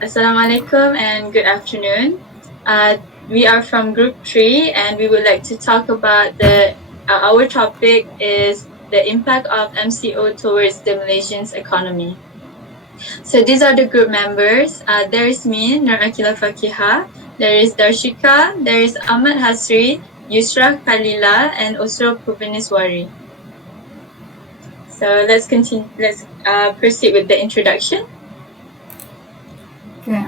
Assalamualaikum and good afternoon. We are from Group 3 and we would like to talk about our topic is the impact of MCO towards the Malaysian's economy. So these are the group members. There is me, Nur Akila FAQIHAH. There is DHARSHIKA. There is AHMAD HASREE, YUSRA KHALILAH, and USRA POOVENESSWARY. So let's continue. Let's proceed with the introduction. Okay.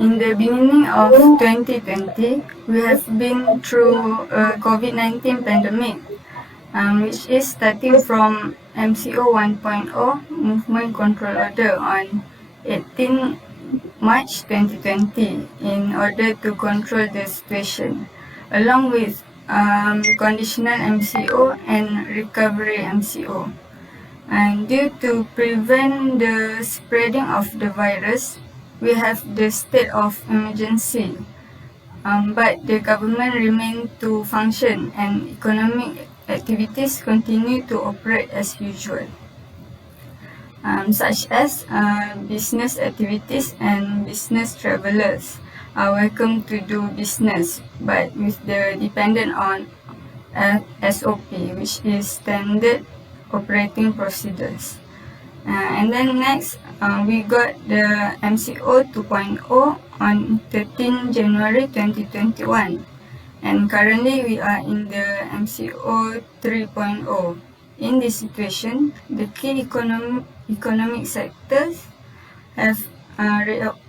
In the beginning of 2020, we have been through a COVID-19 pandemic, which is starting from MCO 1.0 Movement Control Order on 18 March 2020 in order to control the situation, along with conditional MCO and recovery MCO. And due to prevent the spreading of the virus, we have the state of emergency. But the government remain to function and economic activities continue to operate as usual, such as business activities and business travelers are welcome to do business, but with the dependent on SOP, which is standard operating procedures. And then next, we got the MCO 2.0 on 13 January 2021. And currently we are in the MCO 3.0. In this situation, the key economic sectors have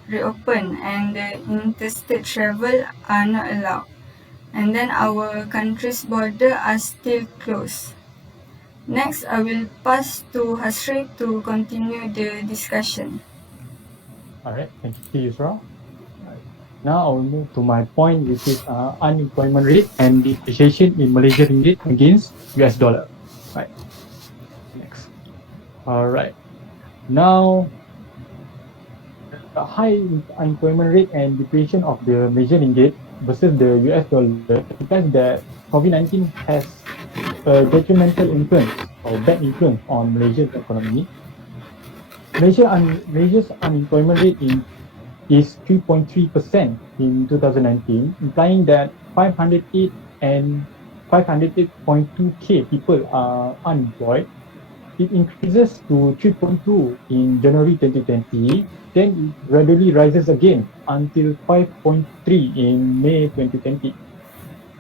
reopened and the interstate travel are not allowed. And then our country's border are still closed. Next, I will pass to HASREE to continue the discussion. Alright, thank you, Yusra. Now I will move to my point, which is unemployment rate and depreciation in Malaysian ringgit against US dollar. Right. Next. Alright. Now, the high unemployment rate and depreciation of the Malaysian ringgit versus the US dollar implies that COVID-19 has a detrimental influence or bad influence on Malaysia's economy. Malaysia's unemployment rate is 3.3% in 2019, implying that 508 and 508.2k people are unemployed. It increases to 3.2 in January 2020, then it gradually rises again until 5.3 in May 2020.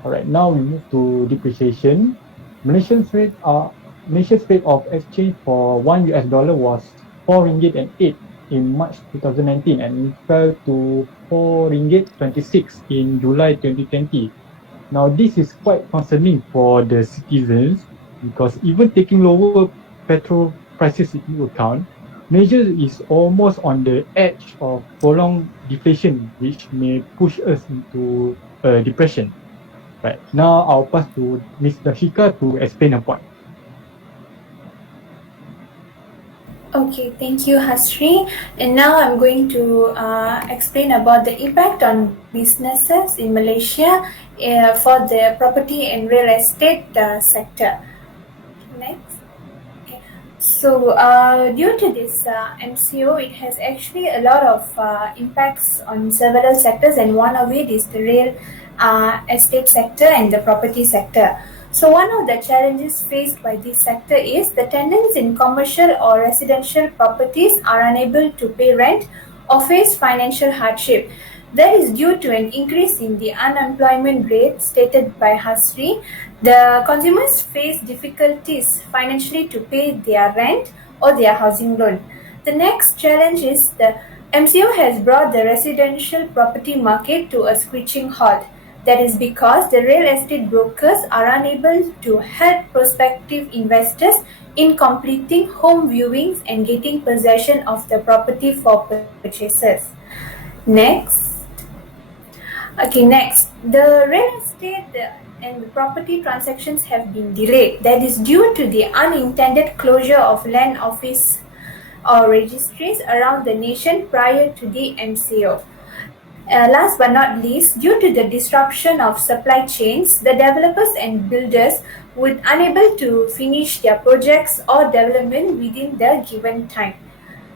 Alright, now we move to depreciation. Malaysia's rate of exchange for $1 was 4 ringgit and 8 in March 2019 and fell to 4 ringgit 26 in July 2020. Now this is quite concerning for the citizens because even taking lower petrol prices into account, Malaysia is almost on the edge of prolonged deflation, which may push us into a depression. Right, now I'll pass to Ms. DHARSHIKA to explain her point. Okay, thank you, HASREE. And now I'm going to explain about the impact on businesses in Malaysia for the property and real estate sector. Next. Okay. So due to this MCO, it has actually a lot of impacts on several sectors, and one of it is the real estate sector and the property sector. So one of the challenges faced by this sector is the tenants in commercial or residential properties are unable to pay rent or face financial hardship. That is due to an increase in the unemployment rate stated by HASREE. The consumers face difficulties financially to pay their rent or their housing loan. The next challenge is the MCO has brought the residential property market to a screeching halt. That is because the real estate brokers are unable to help prospective investors in completing home viewings and getting possession of the property for purchases. Next. The real estate and the property transactions have been delayed. That is due to the unintended closure of land office or registries around the nation prior to the MCO. Last but not least, due to the disruption of supply chains, the developers and builders were unable to finish their projects or development within the given time.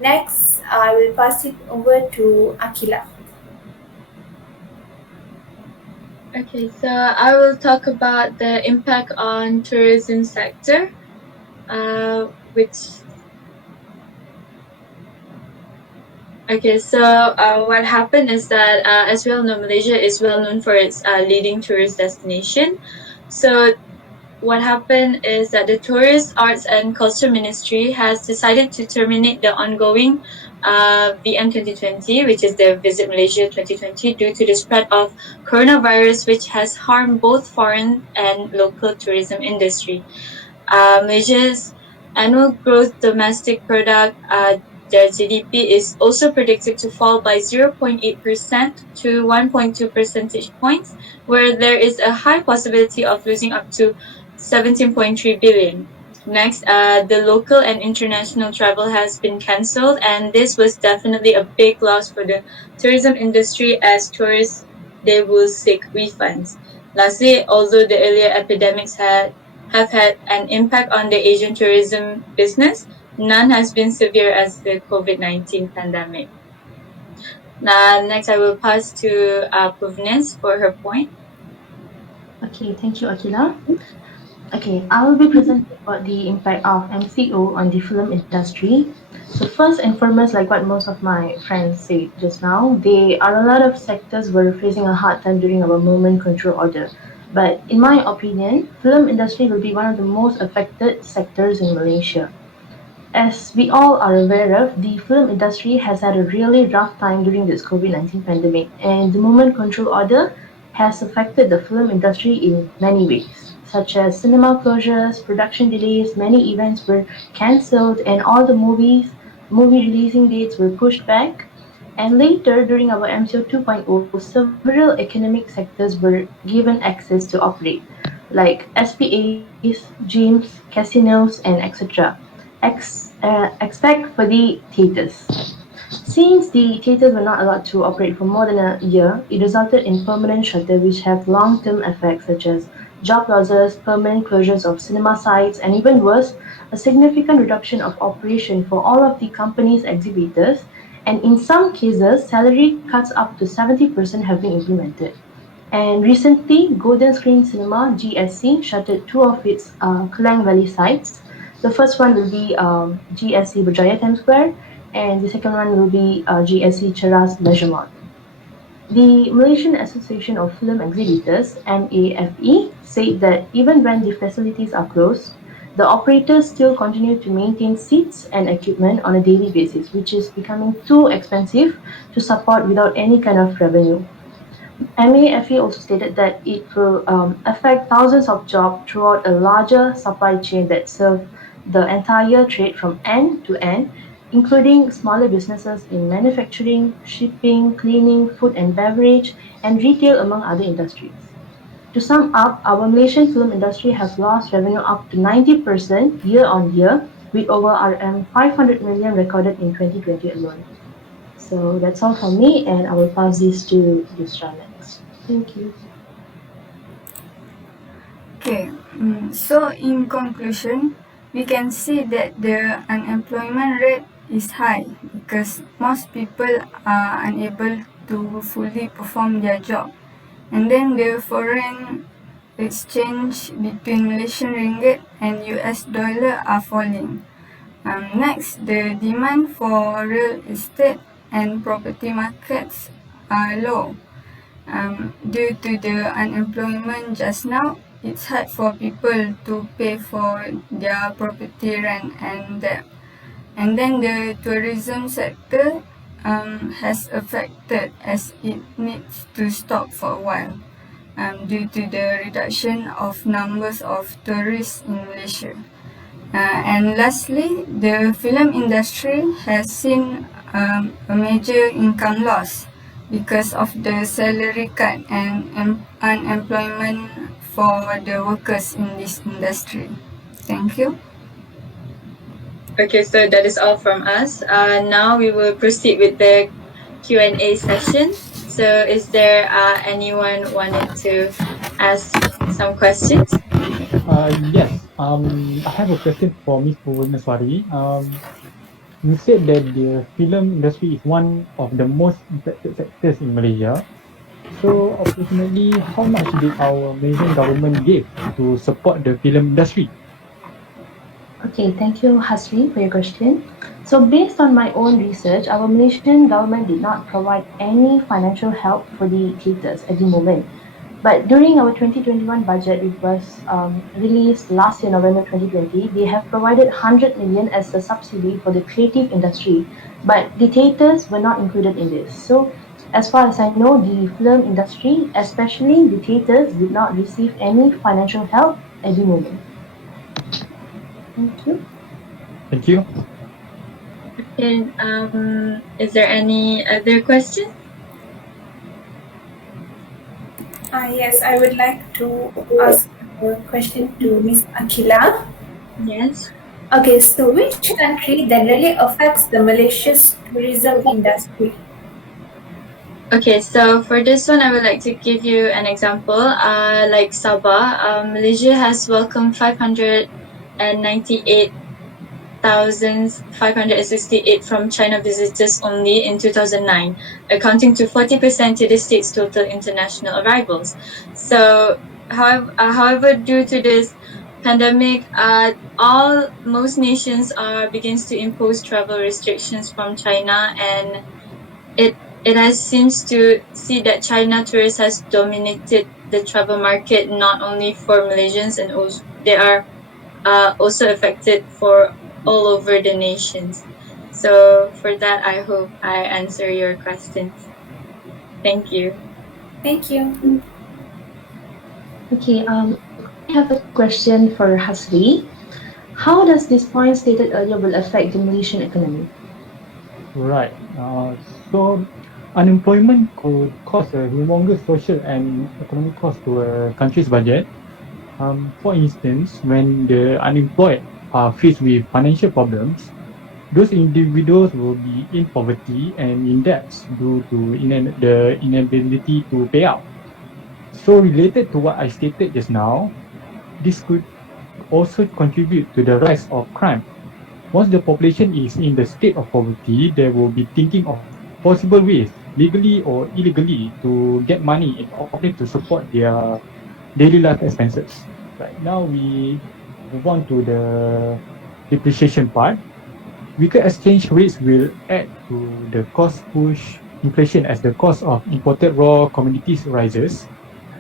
Next, I will pass it over to Akila. Okay, so I will talk about the impact on tourism sector, which okay, so what happened is that as we all know, Malaysia is well known for its leading tourist destination. So what happened is that the Tourist, Arts and Culture Ministry has decided to terminate the ongoing VM 2020, which is the Visit Malaysia 2020, due to the spread of coronavirus, which has harmed both foreign and local tourism industry. Malaysia's annual gross domestic product, their GDP, is also predicted to fall by 0.8% to 1.2 percentage points, where there is a high possibility of losing up to 17.3 billion. Next, the local and international travel has been cancelled, and this was definitely a big loss for the tourism industry as tourists they will seek refunds. Lastly, although the earlier epidemics have had an impact on the Asian tourism business, none has been severe as the COVID-19 pandemic. Now, next I will pass to Poovenes for her point. Okay, thank you, Akila. Okay, I will be presenting about the impact of MCO on the film industry. So first and foremost, like what most of my friends said just now, there are a lot of sectors were facing a hard time during our movement control order. But in my opinion, film industry will be one of the most affected sectors in Malaysia. As we all are aware of, the film industry has had a really rough time during this COVID-19 pandemic, and the movement control order has affected the film industry in many ways, such as cinema closures, production delays, many events were cancelled, and all the movie releasing dates were pushed back. And later, during our MCO 2.0, several economic sectors were given access to operate, like SPAs, gyms, casinos, and etc. Expect for the theatres. Since the theatres were not allowed to operate for more than a year, it resulted in permanent shutter which have long-term effects such as job losses, permanent closures of cinema sites, and even worse, a significant reduction of operation for all of the company's exhibitors, and in some cases, salary cuts up to 70% have been implemented. And recently, Golden Screen Cinema (GSC) shuttered two of its Klang Valley sites. The first one will be GSC Berjaya Times Square, and the second one will be GSC Cheras Leisure Mall. The Malaysian Association of Film Exhibitors (MAFE) said that even when the facilities are closed, the operators still continue to maintain seats and equipment on a daily basis, which is becoming too expensive to support without any kind of revenue. MAFE also stated that it will affect thousands of jobs throughout a larger supply chain that serve the entire trade from end to end, including smaller businesses in manufacturing, shipping, cleaning, food and beverage, and retail, among other industries. To sum up, our Malaysian film industry has lost revenue up to 90% year on year, with over RM 500 million recorded in 2020 alone. So that's all from me, and I will pass this to Yusra next. Thank you. Okay, so in conclusion, we can see that the unemployment rate is high because most people are unable to fully perform their job. And then the foreign exchange between Malaysian ringgit and US dollar are falling. Next, the demand for real estate and property markets are low. Due to the unemployment just now, it's hard for people to pay for their property rent and debt. And then the tourism sector has affected as it needs to stop for a while due to the reduction of numbers of tourists in Malaysia. And lastly, the film industry has seen a major income loss because of the salary cut and unemployment for the workers in this industry. Thank you. Okay, so that is all from us. Now we will proceed with the Q&A session. So is there anyone wanted to ask some questions? Yes. I have a question for Ms. Puvanaswari. You said that the film industry is one of the most impacted sectors in Malaysia. So, approximately, how much did our Malaysian government give to support the film industry? Okay, thank you, Hasri, for your question. So, based on my own research, our Malaysian government did not provide any financial help for the theatres at the moment. But during our 2021 budget, which was released last year, November 2020, they have provided 100 million as a subsidy for the creative industry. But the theatres were not included in this. So, as far as I know, the film industry, especially the theatres, did not receive any financial help at the moment. Thank you. Thank you. Okay, is there any other question? Yes, I would like to ask a question to Miss Akila. Yes. Okay, so which country that really affects the Malaysia's tourism industry? Okay, so for this one, I would like to give you an example. Like Sabah, Malaysia has welcomed 598,568 from China visitors only in 2009, accounting to 40% to the state's total international arrivals. So, however, due to this pandemic, most nations begins to impose travel restrictions from China, and it has seems to see that China tourists has dominated the travel market not only for Malaysians, and also they are also affected for all over the nations. So for that, I hope I answer your questions. Thank you. Thank you. Okay, I have a question for Hasri. How does this point stated earlier will affect the Malaysian economy? Right. So, unemployment could cause a humongous social and economic cost to a country's budget. For instance, when the unemployed are faced with financial problems, those individuals will be in poverty and in debts due to the inability to pay out. So, related to what I stated just now, this could also contribute to the rise of crime. Once the population is in the state of poverty, they will be thinking of possible ways, legally or illegally, to get money in order to support their daily life expenses. Right now, we move on to the depreciation part. Weaker exchange rates will add to the cost push inflation as the cost of imported raw commodities rises.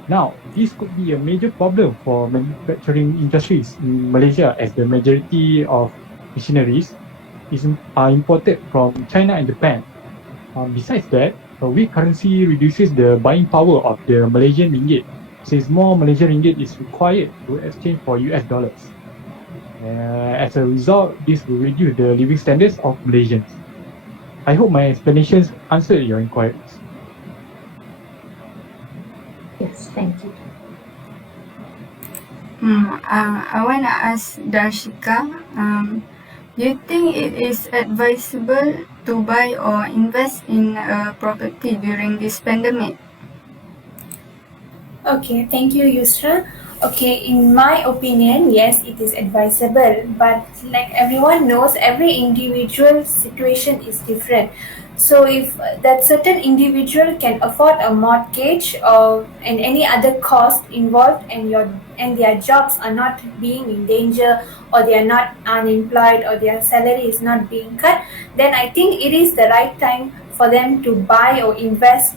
Now, this could be a major problem for manufacturing industries in Malaysia as the majority of machineries are imported from China and Japan. Besides that, a weak currency reduces the buying power of the Malaysian ringgit, since more Malaysian ringgit is required to exchange for US dollars. As a result, this will reduce the living standards of Malaysians. I hope my explanations answered your inquiries. Yes, thank you. I want to ask Darshika, do you think it is advisable to buy or invest in a property during this pandemic? Okay, thank you, Yusra. Okay, in my opinion, yes, it is advisable, but like everyone knows, every individual situation is different. So, if that certain individual can afford a mortgage or and any other cost involved, and their jobs are not being in danger, or they are not unemployed, or their salary is not being cut, then I think it is the right time for them to buy or invest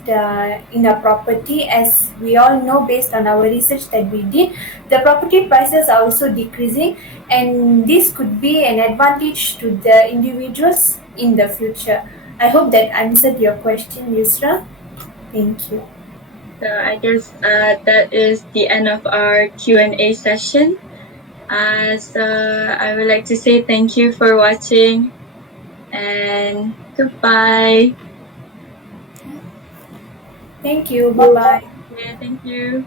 in a property. As we all know, based on our research that we did, the property prices are also decreasing, and this could be an advantage to the individuals in the future. I hope that answered your question, Yusra. Thank you. So I guess that is the end of our Q&A session. So I would like to say thank you for watching, and goodbye. Thank you. Bye bye. Yeah, thank you.